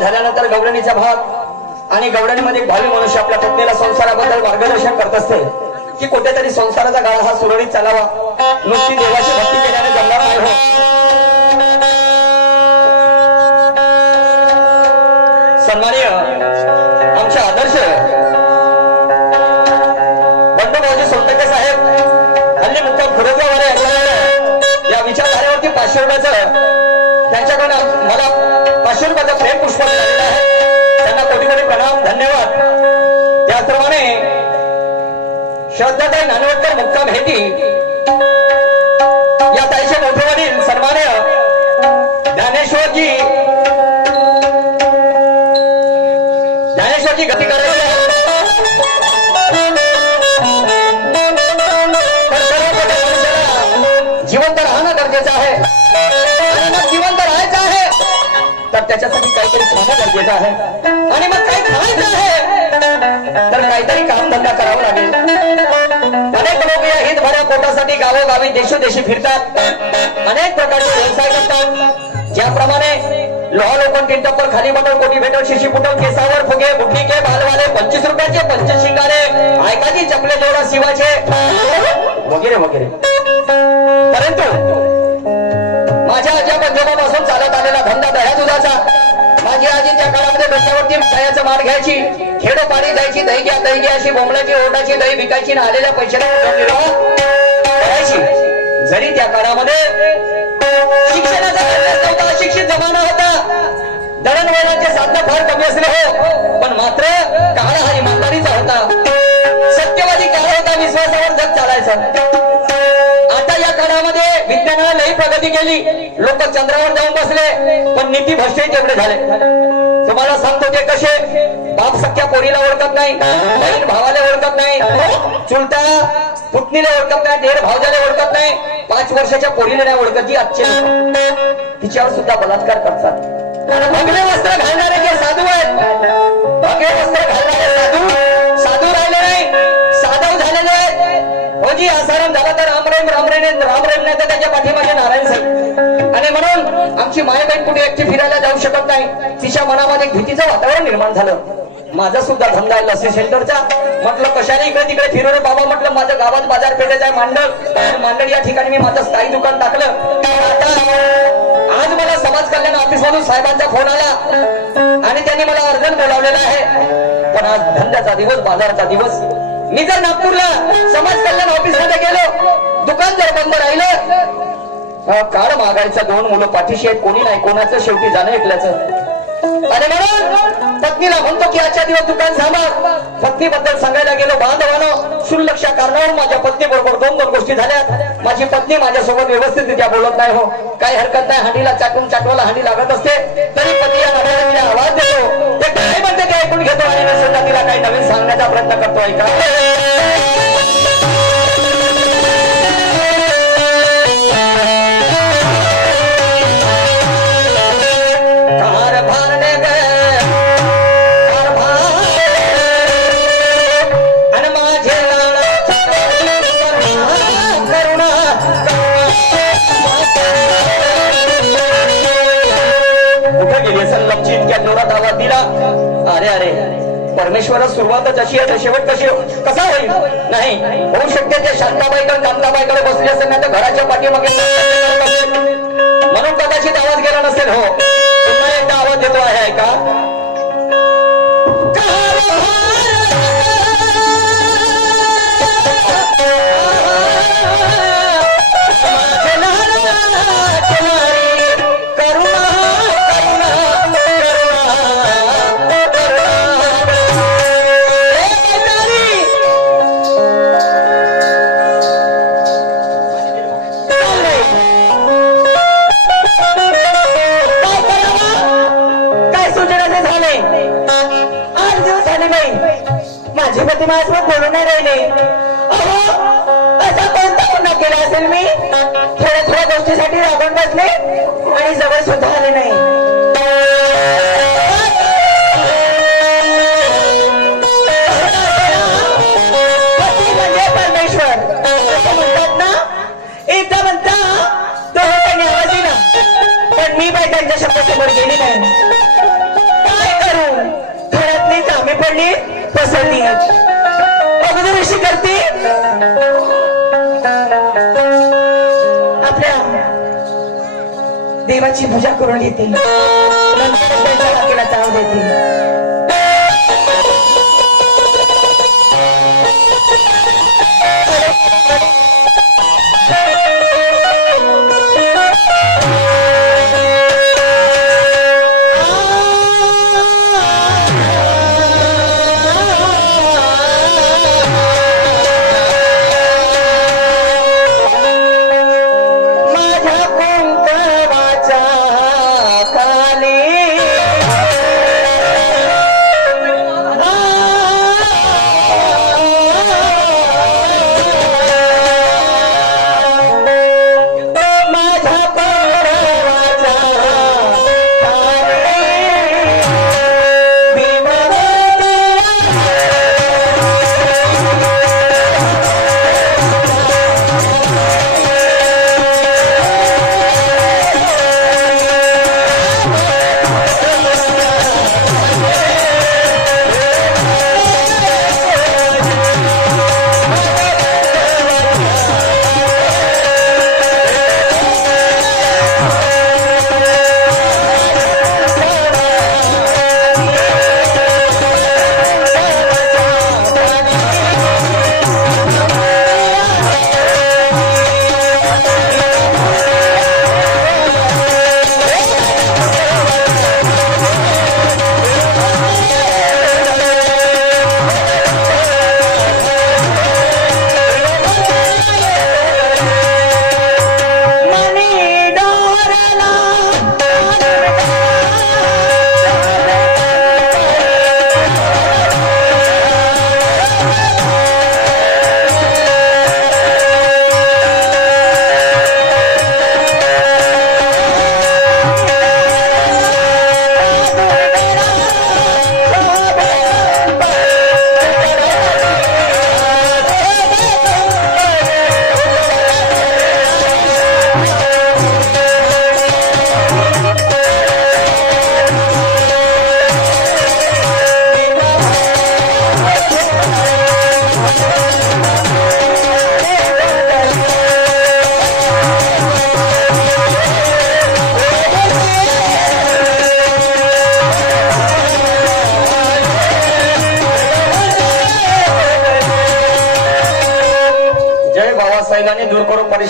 झाल्यानंतर गवळणीचा भाग आणि गवळणीमध्ये भावी मनुष्य आपल्या पत्नीला संसाराबद्दल मार्गदर्शन करत असते की कुठेतरी संसाराचा गाळा हा सुरळीत चालावा, नुसती देवाची भक्ती केल्याने जमणार नाही हो. सन्माननीय आमचे आदर्श बंडभाऊजी सोनटके साहेब हल्ली मुक्काम खुरजगाववाले या विचारधारेवरती 500 रुपयाचं त्यांच्याकडे मला 500 रुपयाचा प्रेम पुष्प मिळालेला आहे. त्यांना कोटी कोटी प्रणाम, धन्यवाद. त्याचप्रमाणे श्रद्धाताई नानवटकर मुक्काम हेटी या ताईचे मोठे वडील सन्माननीय ज्ञानेश्वरजी गती करायचे जिवंत राहणं गरजेचं आहे आणि मग जिवंत राहायचं आहे तर त्याच्यासाठी काहीतरी खाणं गरजेचं आहे आणि मग काही खायचं आहे तर काहीतरी कामधंदा करावा लागेल. अनेक लोक या हित भऱ्या पोटासाठी गावोगावी देशोदेशी फिरतात, अनेक प्रकारचे व्यवसाय करतात. ज्याप्रमाणे लोहा लोखंड टिंटपर खाली बटल कोटी भेटल शिशी पुटल केसावर फुगे बुट्टी के बालवाले 25 रुपयाचे पंचशिंगारे ऐकाची चपले जोडा शिवाचे वगैरे वगैरे. परंतु माझ्या आजी पंजोबापासून चालत आलेला धंदा दह्या दुधाचा. माझी आजी त्या काळामध्ये डोक्यावरती दह्याचं मार घ्यायची, खेडोपाडी जायची, दही घ्या अशी बोंबल्याची ओरडाची दही विकायची ना आलेल्या पैशाला करायची. जरी त्या काळामध्ये शिक्षणाचा नव्हता, अशिक्षित जमाना होता, दळणवळणाचे साधन फार कमी असले हो, पण मात्र काळ हा इमानदारीचा होता, सत्यवादी काळ होता, विश्वासावर जग चालायचं. आता या काळामध्ये विज्ञानाने लई प्रगती केली, लोक चंद्रावर जाऊन बसले, पण नीती भ्रष्ट तेवढे झाले. तुम्हाला सांगतो ते कसे, बाप सख्या पोरीला ओळखत नाही, बहीण भावाला ओळखत नाही, चुलता पुतणीला ओळखत नाही, देर भावजाला ओळखत नाही, 5 वर्षाच्या पोरीला नाही ओळखत. जी आजचे तिच्यावर सुद्धा बलात्कार करतात. आणि भगवे वस्त्र घालणारे जे साधू आहेत, भगवे वस्त्र घालणारे साधू राहिले नाही, साधव झालेले आहेत. हो जी आसाराम झाला तर रामरेम नाही तर त्याच्या पाठीमागे नारायण साहेब. आणि म्हणून आमची माय बहीण कुठे एकटी फिरायला जाऊ शकत नाही, तिच्या मनामध्ये भीतीचं वातावरण निर्माण झालं. माझा सुद्धा धंदा आहे लस्सी सेंटरचा. म्हटलं कशाने इकडे तिकडे फिरू रे बाबा, म्हटलं माझं गावात बाजारपेठेत आहे मांडल या ठिकाणी मी माझं स्थायी दुकान टाकलं. आज मला समाज कल्याण ऑफिस मधून साहेबांचा फोन आला आणि त्यांनी मला अर्जंट बोलावलेला आहे. पण आज धंद्याचा दिवस, बाजाराचा दिवस. मी जर नागपूरला समाज कल्याण ऑफिस मध्ये गेलो, दुकान जर बंद राहिलं काळ मागायचा, 2 मुलं पाठीशी आहेत, कोणी नाही कोणाचं, शेवटी जाणं ऐकल्याचं. आणि म्हणून पत्नीला म्हणतो की आजच्या दिवस दुकान सांभाळ. पत्नीबद्दल सांगायला गेलो बांधवानं, क्षुल्लक्ष कारणावरून माझ्या पत्नी बरोबर 2 गोष्टी झाल्या. माझी पत्नी माझ्यासोबत व्यवस्थितरित्या बोलत नाही हो, काही हरकत नाही, हांडीला चाटून चाटवाला हांडी लागत असते, तरी पती या नव्याला तिला आवाज देतो, ते काय म्हणते ते ऐकून घेतो आणि मी सुद्धा तिला काही नवीन सांगण्याचा प्रयत्न करतोय का. अरे अरे परमेश्वर सुरुवातच अशी आहे, शेवट कशी कसा होईल. नाही होऊ शकते ते शांताबाईकडे कांताबाईकडे बसले असेल ना तर घराच्या पाठीमागे, म्हणून कदाचित आवाज गेला नसेल. हो पुन्हा एकदा आवाज देतो आहे ऐका. माझी पती माझ्यासोबत बोलून नाही राहिले. असा कोणता गुन्हा केला असेल मी, थोड्या थोड्या गोष्टीसाठी रागवून बसले आणि जवळ सुद्धा आले नाही. म्हणजे परमेश्वर असं म्हणतात ना, एकदा म्हणता तो त्यांनी आवाज दिला, पण मी बाई त्यांच्या शब्दासमोर गेली नाही. काय करू, घरातली कामे पडली, पसरली, अगोदर अशी करते आपल्या देवाची पूजा करून येते, नंतर त्यांच्या हाकेला ताव देते.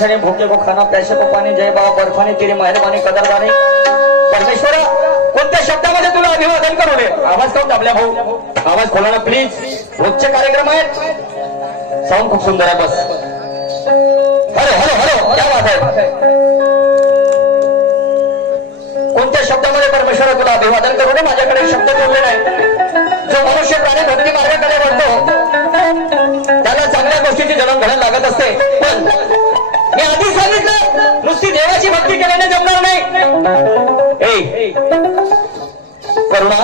निशाने भूखे को खाना प्यासे को पाणी जय बाबा बर्फाने तेरी मेहरबानी कदरदानी परमेश्वरा कोणत्या शब्दामध्ये तुला अभिवादन करू नये आवाज काऊन दाबल्या भाऊ आवाज खोला ना प्लीज रोजचे कार्यक्रम आहेत साऊंड खूप सुंदर आहे बस हॅलो हॅलो हॅलो क्या बात आहे कोणत्या शब्दामध्ये परमेश्वरा तुला अभिवादन करू नये माझ्याकडे शब्द जोडले नाही जो मनुष्य प्राणी भक्ती मार्गाकडे वळतो त्याला चांगल्या गोष्टीची जडणघडण लागत असते पण मी आधीच सांगितलं नुसती देवाची भक्ती केल्याने जमणार नाही ए करुणा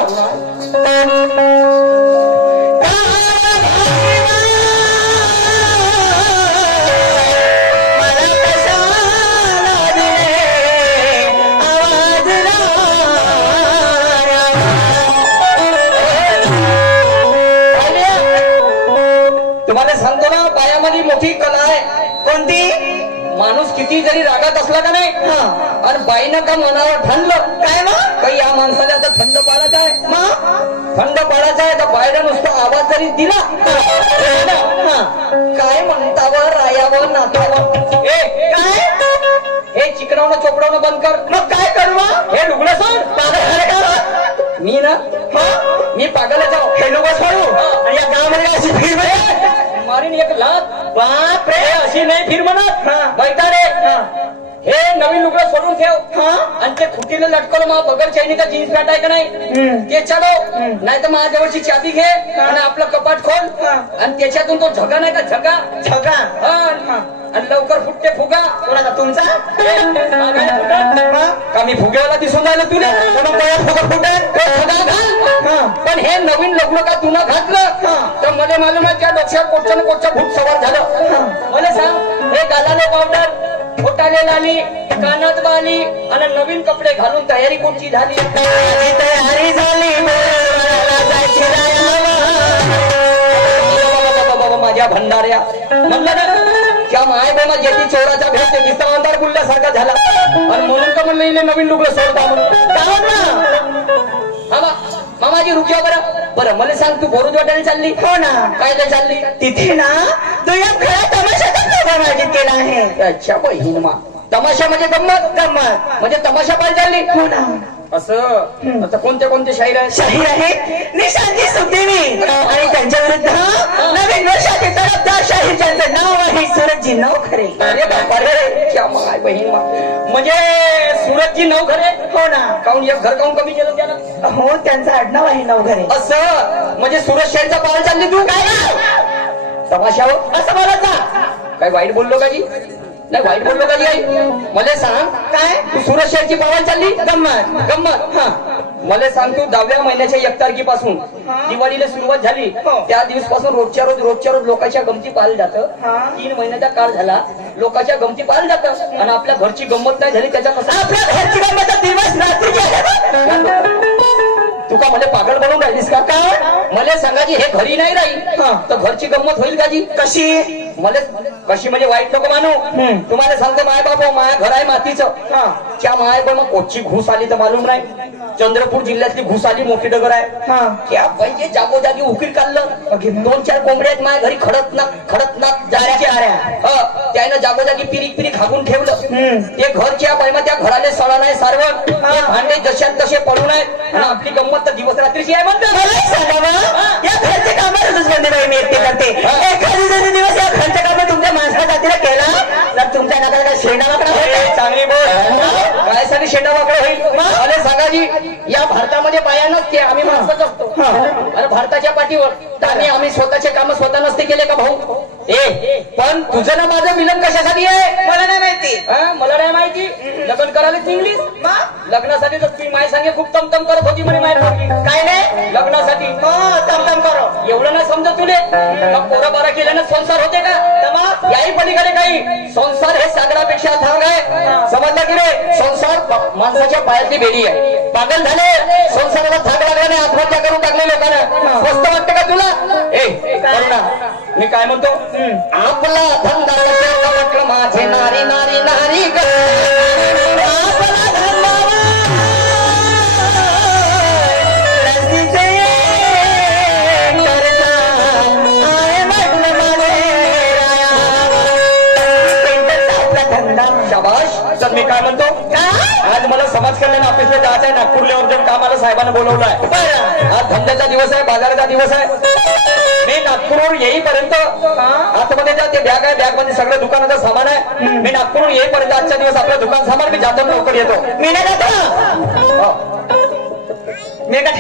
तुम्हाला सांगतो ना पायामध्ये मोठी कला आहे कोणती माणूस किती जरी रागात असला का नाही आणि बाईनं का मनावर ठाणलं काय ना काही या माणसाला आता थंड पाडायचा आहे थंड पाडायचा आहे तर बाईला नुसता आवाज जरी दिला काय म्हणतावर रायावर नातावर ए काय हे चिकनावणं चोपडावणं बंद कर मग काय करू हे लुगडं सोड पागल मी ना मी पागल जाऊ हे लुगडं सोडू आणि या गावामध्ये अशी भीड मारीन एक लात बाप रे अशी नाही फिर म्हणत बैठा रे हे नवीन लुगडं सोडून ठेव आणि ते खुटीला लटकवलं मग बगर चैनीचा जीन्स पॅन्ट आहे का नाही ते चढव नाही तर माझ्याजवळची चाबी घे आणि आपलं कपाट खोल आणि त्याच्यातून तो झगा नाही का झगा झगा आणि लवकर फुटते फुगा कोणाचा तुमचा का मी फुग्याला दिसून राहिलं तुला पण हे नवीन लग्न का तुला घातलं तर मला मालूम आहे त्या डोक्यावर कोटच्या कोटच्या भूत सवार झालं मला सांग हे गालाने पावडर फोटाले लाली कानात बाली आणि नवीन कपडे घालून तयारी कोणची झाली तयारी झाली माझ्या भंडाऱ्या म्हणलं ना त्या माय बाबा जेती चोराचा भेट ते किस्तावांदार गुल्ल्यासारखा झाला आणि म्हणून का म्हणलं नवीन लुगडं सोडता म्हणून मामाजी रुक्या बरं मला सांग तू बोरुज वाटायला चालली हो ना काय काय चालली तिथे ना तू या खऱ्या तमाशाचा आयोजित केला आहे अच्छा बहीण मा तमाशा म्हणजे गंमत गंमत म्हणजे तमाशा पाहिजे चालली हो ना असं आता कोणत्या कोणते शाहीर आहेत शाहीर आहे निशांती सुखदेवी आणि त्यांच्या विरुद्ध नवीन वर्षाचे तरफदार शाहीर ज्यांचं नाव आहे सूरजजी नवखरे अरे बापा रे क्या माय बहीण मा म्हणजे सूरजजी नवखरे हो ना काऊन एक घर काऊन कमी केलं त्यानं हो त्यांचं आडनाव आहे नवखरे असं म्हणजे सूरज शाहीरचा पाहायला चालली तू काय तमाशावर असं बोलत जा काय वाईट बोललो का जी नाही वाईट बोललो का जी आई मला सांग काय तू सूरज शाहीरची पाहायला चालली गंमत गंमत मला सांग तू 10व्या महिन्याच्या 1 तारखेपासून दिवाळीला सुरुवात झाली त्या दिवसपासून रोजच्या रोज लोकांच्या गमती पाहिलं जातं 3 महिन्याचा काळ झाला लोकांच्या गमती पाहिलं जातं आणि आपल्या घरची गंमत नाही झाली त्याच्या कसं आपल्या घरची गंमत दिवस रात्री तू का मला पागल बनवून राहिलीस का मला सांगायची हे घरी नाही राहील तर घरची गंमत होईल का जी कशी मला कशी म्हणजे वाईट नको मानू तुम्हाला सांगतो माय बाबा माया घर आहे मातीचं त्या माय बाबा कोची घुस आली तर मालूम नाही चंद्रपूर जिल्ह्यातली घुस आली मोठी डगर आहे त्या पाहिजे जागोजागी उकील काढलं 2-4 कोंबड्या आहेत माझ्या घरी खडकनाथ जायच्या त्यानं जागोजागी पिरीक हाकून ठेवलं ते घरच्या पायमा त्या घराले सळा नाही सारवण भांडे जशात तसे पडून आहेत आणि आपली गंमत तर दिवस रात्रीची आहे म्हणतात या घरचे कामातच बंदी नाही मी एकटे करते एखादी जरी दिवस या घरच्या कामात तुमच्या माणसा जातीला केला तर तुमच्या नाकाला शेंडा वाकडा होईल चांगली बोल काय साठी शेंडा वाकडा होईल मला सांगा जी या भारतामध्ये बाया नसते आम्ही माणसंच असतो आणि भारताच्या पाठीवर आम्ही स्वतःचे काम स्वतः नसते केले का भाऊ पण तुझं ना माझं मिलन कशासाठी आहे मला नाही माहिती मला नाही माहिती लग्न करायला इंग्लिश लग्नासाठी तर तुम्ही माय सांगे खूप तमतम करत होती म्हणे माय काय नाही लग्नासाठी तमतम करो एवढं ना समजा तुले पोरं बारा केल्यानं संसार होते का याही पलीकडे काही संसार हे सागरापेक्षा थांग आहे समजलं की रे संसार माणसाच्या पायातली बेडी आहे पागल झाले संसाराला थांग लागला नाही आत्महत्या करून टाकले लोकांना स्वस्त वाटतं का तुला मी काय म्हणतो आपला धंदा कशाला म्हटलं माझे नारी नारी नारी आपला धंदा मला जायचं आहे नागपूरला अर्जंट कामाला साहेबांना बोलवलंय. बरं. आज धंद्याचा दिवस आहे, बाजाराचा दिवस आहे. मी नागपूरवरून येईपर्यंत आतमध्ये ज्या ते बॅग आहे, बॅग मध्ये सगळं दुकानाचं सामान आहे. मी नागपूरवरून येईपर्यंत आजच्या दिवस आपलं दुकान सामान मी जातो लवकर येतो. मी नाही जातो. हो. मी का